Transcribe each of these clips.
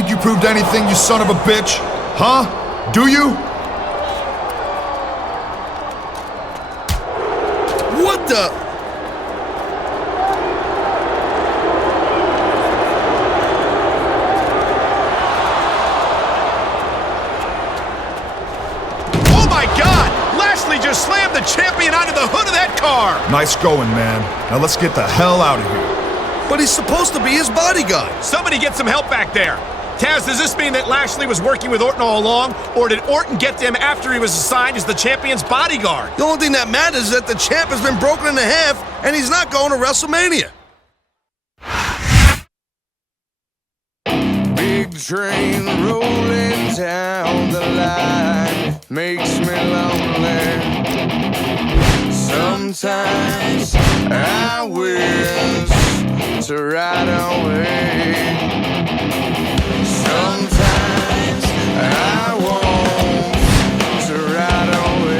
think you proved anything, you son of a bitch? Huh? Do you? What the? Oh my God! Lashley just slammed the champion onto the hood of that car! Nice going, man. Now let's get the hell out of here. But he's supposed to be his bodyguard. Somebody get some help back there. Taz, does this mean that Lashley was working with Orton all along, or did Orton get to him after he was assigned as the champion's bodyguard? The only thing that matters is that the champ has been broken in half, and he's not going to WrestleMania. Big train rolling down the line makes me lonely. Sometimes I wish to ride away. Sometimes I want to ride away.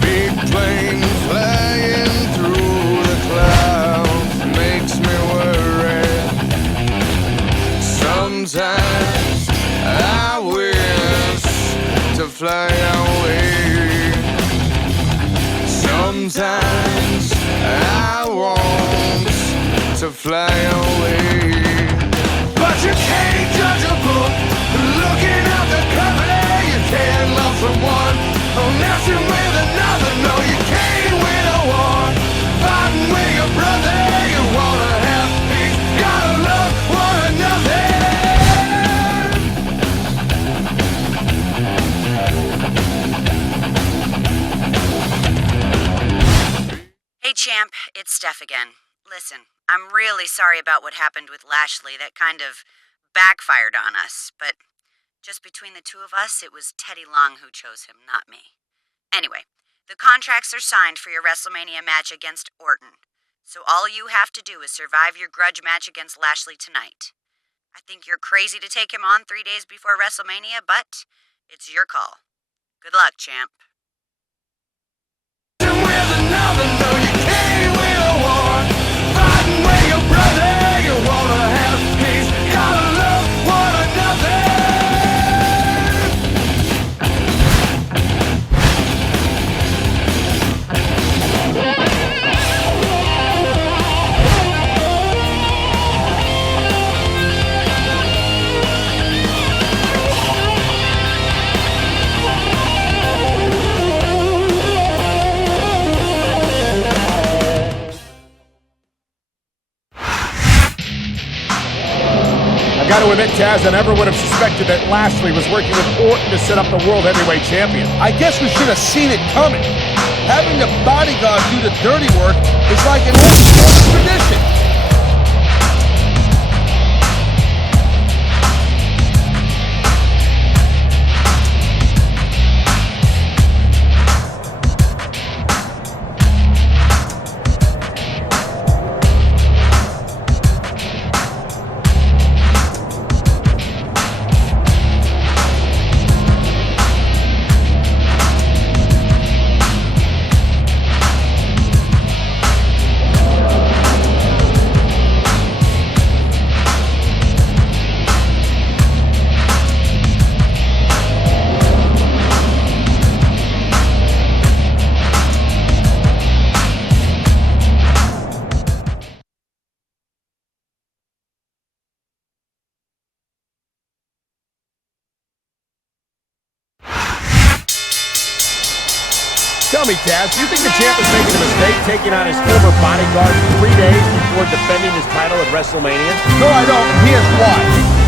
Big plane flying through the clouds makes me worry. Sometimes I wish to fly away. Sometimes I want to fly away. But you can't judge a book looking at the cover. You can't love someone messing with another. No, you can't win a war fighting with your brother. You wanna have peace, gotta love one another. Hey, champ, it's Steph again. Listen, I'm really sorry about what happened with Lashley. That kind of backfired on us, but just between the two of us, it was Teddy Long who chose him, not me. Anyway, the contracts are signed for your WrestleMania match against Orton, so all you have to do is survive your grudge match against Lashley tonight. I think you're crazy to take him on 3 days before WrestleMania, but it's your call. Good luck, champ. Got to admit, Taz, I never would have suspected that Lashley was working with Orton to set up the World Heavyweight Champion. I guess we should have seen it coming. Having the bodyguard do the dirty work is like an old tradition. Tell me, Taz, do you think the champ is making a mistake taking on his former bodyguard 3 days before defending his title at WrestleMania? No, I don't. Here's why.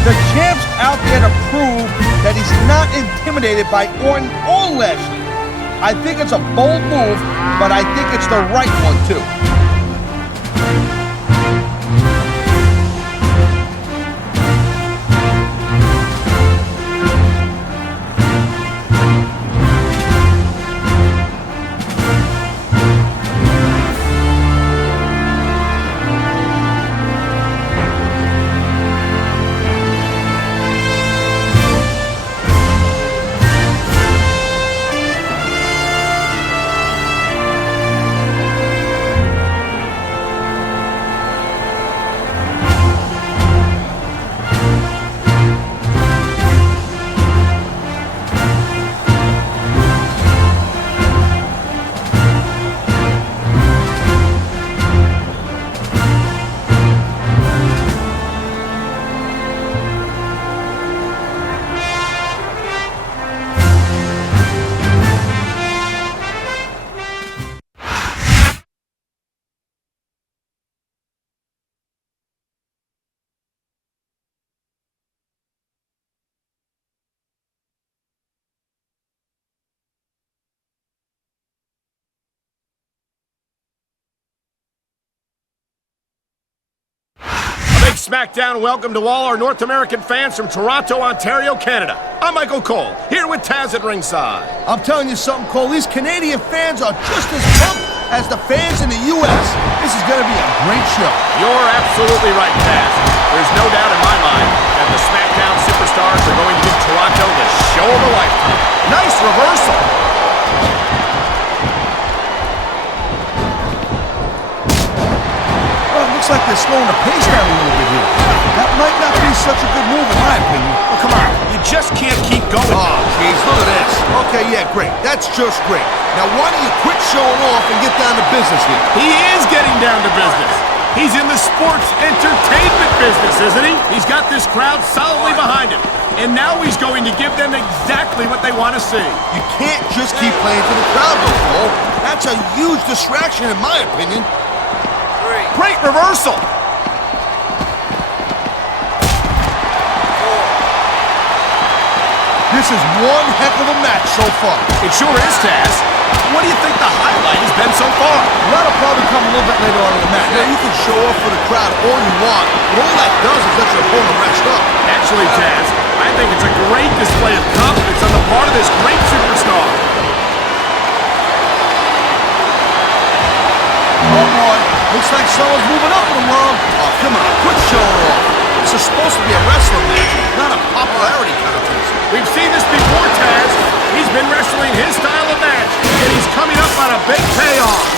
The champ's out there to prove that he's not intimidated by Orton or Lashley. I think it's a bold move, but I think it's the right one, too. SmackDown. Welcome to all our North American fans from Toronto, Ontario, Canada. I'm Michael Cole, here with Taz at ringside. I'm telling you something, Cole. These Canadian fans are just as pumped as the fans in the U.S. This is going to be a great show. You're absolutely right, Taz. There's no doubt in my mind that the SmackDown superstars are going to give Toronto the show of a lifetime. Nice reversal. Looks like they're slowing the pace down a little bit here. That might not be such a good move in my opinion. Well, come on. You just can't keep going. Oh, jeez, look at this. Okay, yeah, great. That's just great. Now, why don't you quit showing off and get down to business here? He is getting down to business. He's in the sports entertainment business, isn't he? He's got this crowd solidly behind him. And now he's going to give them exactly what they want to see. You can't just keep playing to the crowd, though, Cole. That's a huge distraction, in my opinion. Great reversal. This is one heck of a match so far. It sure is, Taz. What do you think the highlight has been so far? That'll probably come a little bit later on in the match. Now, you can show off for the crowd all you want, but all that does is let your opponent rest up. Actually, Taz, I think it's a great display of confidence on the part of this great superstar. Oh, boy. Looks like someone's moving up in the world. Oh, come on. Quit showing off. This is supposed to be a wrestling match, not a popularity contest. We've seen this before, Taz. He's been wrestling his style of match, and he's coming up on a big payoff.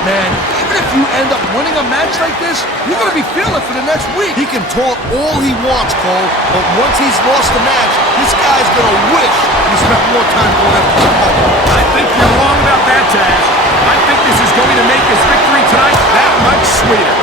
Man, even if you end up winning a match like this, you're going to be feeling it for the next week. He can taunt all he wants, Cole, but once he's lost the match, this guy's going to wish he spent more time going after the opponent. I think you're wrong about that, Taz. I think this is going to make his victory tonight that much sweeter.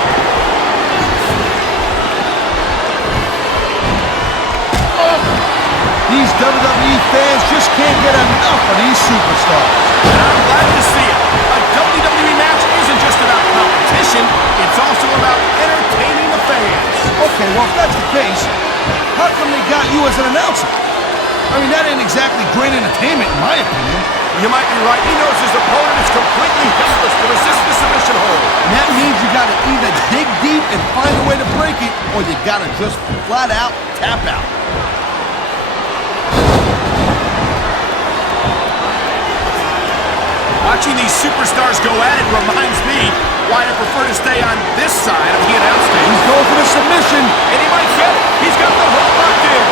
These WWE fans just can't get enough of these superstars. And I'm glad to see it. A WWE match isn't just about competition, it's also about entertaining the fans. Okay, well, if that's the case, how come they got you as an announcer? I mean, that ain't exactly great entertainment, in my opinion. You might be right. He knows his opponent is completely helpless to resist the submission hold. And that means you gotta either dig deep and find a way to break it, or you gotta just flat out tap out. Watching these superstars go at it reminds me why I prefer to stay on this side of the announce table. He's going for the submission. And he might get it. He's got the hook locked in.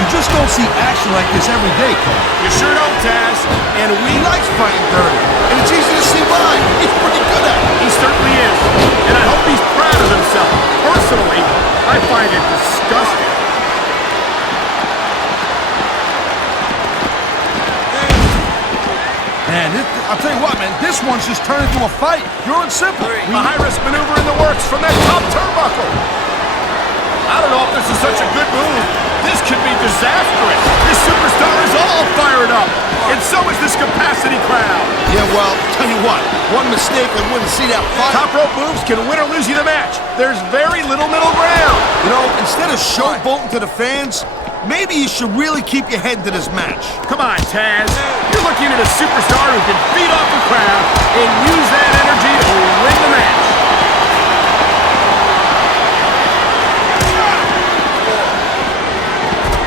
You just don't see action like this every day, Cole. You sure don't, Taz. And He likes fighting dirty, and it's easy to see why. He's pretty good at it. he certainly is. And I hope he's proud of himself. Personally, I find it disgusting. Man, I'll tell you what, man, this one's just turned into a fight. Pure and simple. A high-risk maneuver in the works from that top turnbuckle. I don't know if this is such a good move. This could be disastrous. This superstar is all fired up. And so is this capacity crowd. Yeah, well, tell you what, one mistake and wouldn't see that fight. Top rope moves can win or lose you the match. There's very little middle ground. You know, instead of showboating to the fans, maybe you should really keep your head into this match. Come on, Taz. You're looking at a superstar who can feed off the crowd and use that energy to win the match.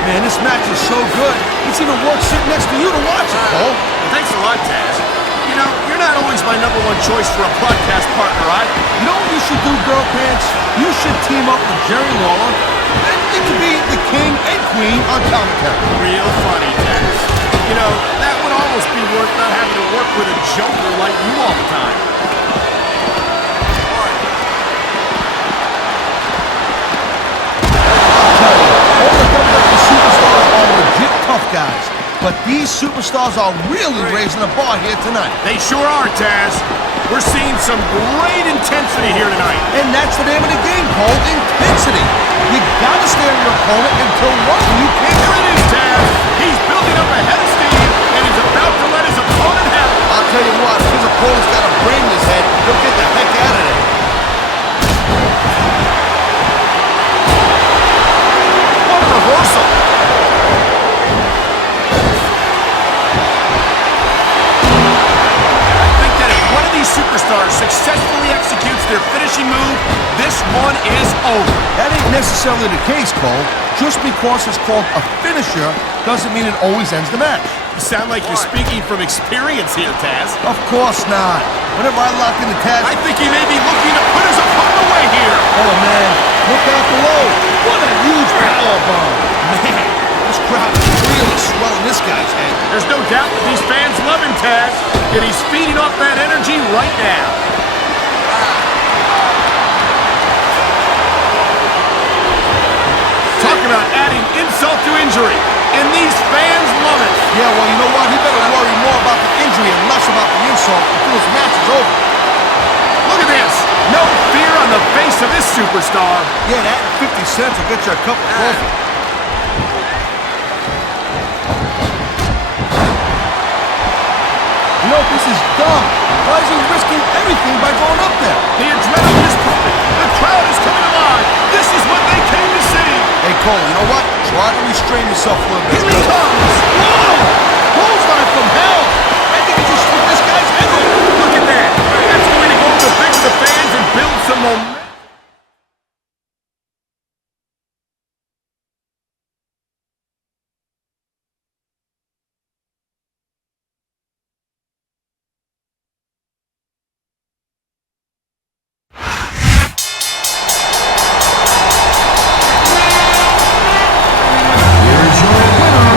Man, this match is so good. It's even worth sitting next to you to watch it, Cole. Thanks a lot, Taz. You know, you're not always my #1 choice for a podcast partner, right? You know what you should do, Girl Pants? You should team up with Jerry Lawler, and it could be the king and queen on commentary. Real funny, Taz. You know, that would almost be worth not having to work with a joker like you all the time. I'll tell you, all the WWE superstars are legit tough guys, but these superstars are really raising the bar here tonight. They sure are, Taz. We're seeing some great intensity here tonight. And that's the name of the game, Cole, intensity. You gotta stare at your opponent until one you can't. Here it is, Taz. He's building up a head of steam, and he's about to let his opponent have it. I'll tell you what, if his opponent's got a brain in his head, he'll get the heck out of there. What a reversal. successfully executes their finishing move, this one is over. That ain't necessarily the case, Cole. Just because it's called a finisher doesn't mean it always ends the match. You sound like you're speaking from experience here, Taz. Of course not. Whenever I lock into Taz... I think he may be looking to put his opponent away here. Oh, man. Look out below. What a huge powerbomb. Man, this crowd is really swelling this guy's head. There's no doubt that these fans love him, Taz, and he's feeding off that energy right now. Talk about adding insult to injury, and these fans love it. Yeah, well, you know what? He better worry more about the injury and less about the insult until this match is over. Look at this. No fear on the face of this superstar. Yeah, that 50 cents will get you a cup of coffee. You know, this is dumb. Why is he risking everything by going up there? The adrenaline is pumping. The crowd is coming alive. This is what they came to see. Hey, Cole, you know what? Try to restrain yourself a little bit. Here he comes. Whoa! Bullseye from hell! I think he just slipped this guy's head off. Look at that. That's going to go over big to the fans and build some momentum. Here's your winner,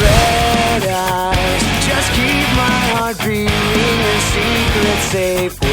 Red eyes, just keep my heart beating in secret safe.